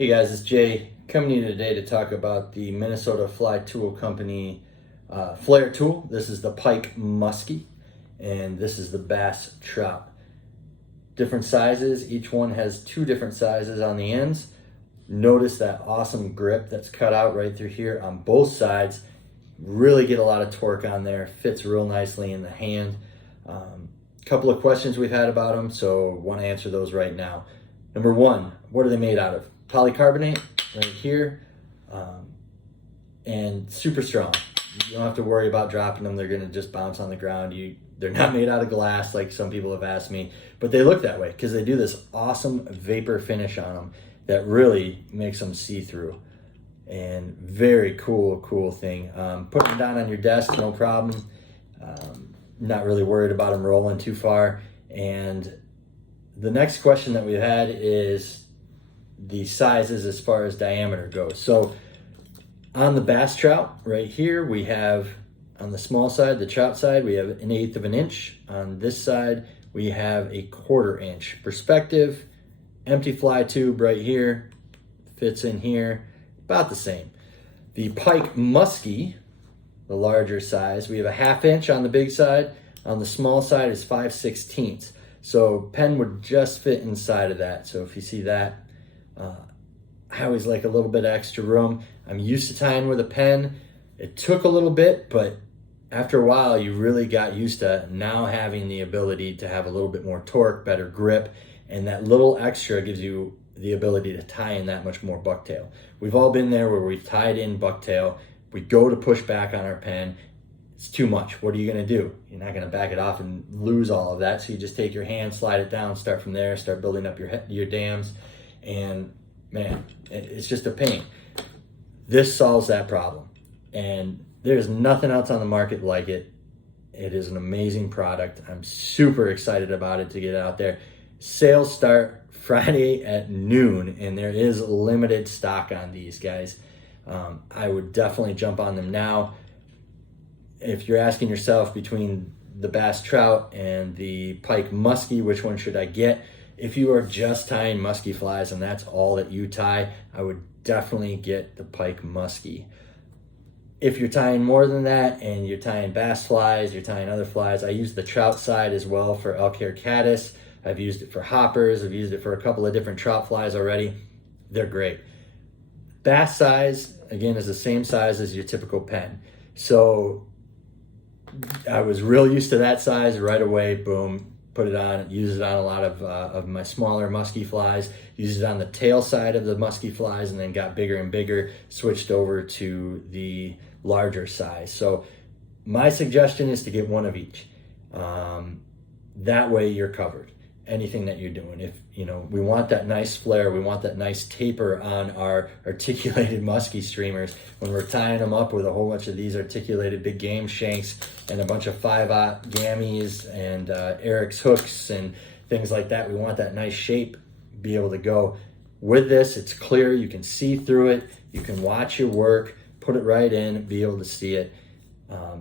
Hey guys, it's Jay coming to you today to talk about the Minnesota Fly Tool Company flare tool. This is the Pike Muskie, and this is the bass trout. Different sizes, each one has two different sizes on the ends. Notice that awesome grip that's cut out right through here on both sides. Really get a lot of torque on there, fits real nicely in the hand. Couple of questions we've had about them, so want to answer those right now. Number one, what are they made out of? Polycarbonate right here, and super strong. You don't have to worry about dropping them. They're gonna just bounce on the ground. They're not made out of glass like some people have asked me, but they look that way because they do this awesome vapor finish on them that really makes them see-through. And very cool thing. Putting them down on your desk, no problem. Not really worried about them rolling too far. And the next question that we've had is the sizes as far as diameter goes. So on the bass trout right here, we have on the small side, the trout side, we have 1/8 of an inch. On this side, we have 1/4 inch. Perspective, empty fly tube right here, fits in here, about the same. The Pike Muskie, the larger size, we have 1/2 inch on the big side. On the small side is 5/16. So pen would just fit inside of that. So if you see that, I always like a little bit of extra room. I'm used to tying with a pen. It took a little bit, but after a while, you really got used to now having the ability to have a little bit more torque, better grip, and that little extra gives you the ability to tie in that much more bucktail. We've all been there where we've tied in bucktail. We go to push back on our pen. It's too much. What are you gonna do? You're not gonna back it off and lose all of that. So you just take your hand, slide it down, start from there, start building up your dams. And man, it's just a pain. This solves that problem. And there's nothing else on the market like it. It is an amazing product. I'm super excited about it to get it out there. Sales start Friday at noon, and there is limited stock on these guys. I would definitely jump on them now. If you're asking yourself between the bass trout and the Pike Muskie, which one should I get? If you are just tying muskie flies and that's all that you tie, I would definitely get the Pike Muskie. If you're tying more than that and you're tying bass flies, you're tying other flies, I use the trout side as well for elk hair caddis. I've used it for hoppers. I've used it for a couple of different trout flies already. They're great. Bass size, again, is the same size as your typical pen. So I was real used to that size right away. Boom, put it on, use it on a lot of my smaller musky flies, use it on the tail side of the musky flies, and then got bigger and bigger, switched over to the larger size. So my suggestion is to get one of each. That way you're covered. Anything that you're doing. If we want that nice flare, we want that nice taper on our articulated musky streamers. When we're tying them up with a whole bunch of these articulated big game shanks and a bunch of 5/0 gammies and Eric's hooks and things like that, we want that nice shape, be able to go. With this, it's clear, you can see through it, you can watch your work, put it right in, be able to see it.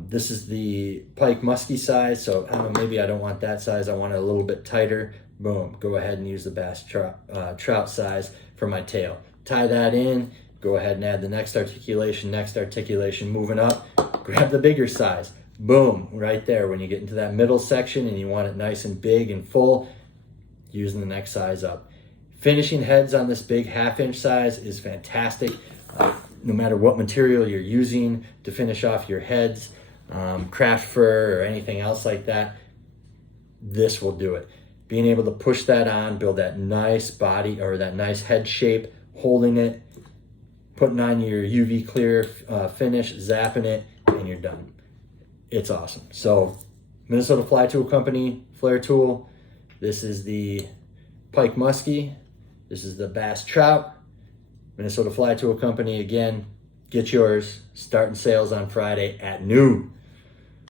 This is the Pike Muskie size, so I don't know, maybe I don't want that size, I want it a little bit tighter. Boom, go ahead and use the bass trout size for my tail. Tie that in, go ahead and add the next articulation, moving up, grab the bigger size. Boom, right there. When you get into that middle section and you want it nice and big and full, using the next size up. Finishing heads on this big 1/2 inch size is fantastic. No matter what material you're using to finish off your heads, craft fur or anything else like that, this will do it. Being able to push that on, build that nice body or that nice head shape, holding it, putting on your UV clear finish, zapping it, and you're done. It's awesome. So Minnesota Fly Tool Company, flare tool. This is the Pike Muskie. This is the bass trout. Minnesota Fly Tool Company, again, get yours. Starting sales on Friday at noon.